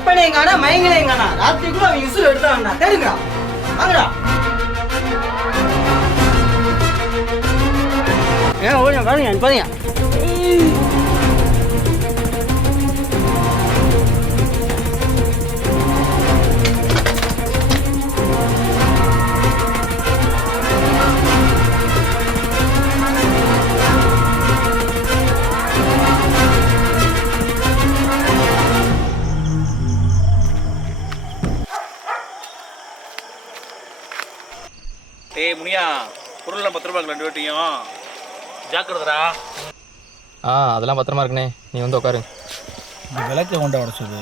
அப்பனையும் காணா மயங்களையும் காணா. ராத்திரிக்குள்ள அவங்க விசில் எடுத்தாங்கண்ணா. தேடுங்கடா, வாங்கடா. ஏன் ஓடுங்க, பாருங்க பாருங்க. டேய் முனியா, பொருள்லாம் 10 ரூபாய்க்கு 2 வாட்டியும் ஜாக்கிரதா. அதெல்லாம் பத்திரமா இருக்குண்ணே, நீ வந்து உட்காரு. இந்த விளக்கை கொண்டா உடச்சது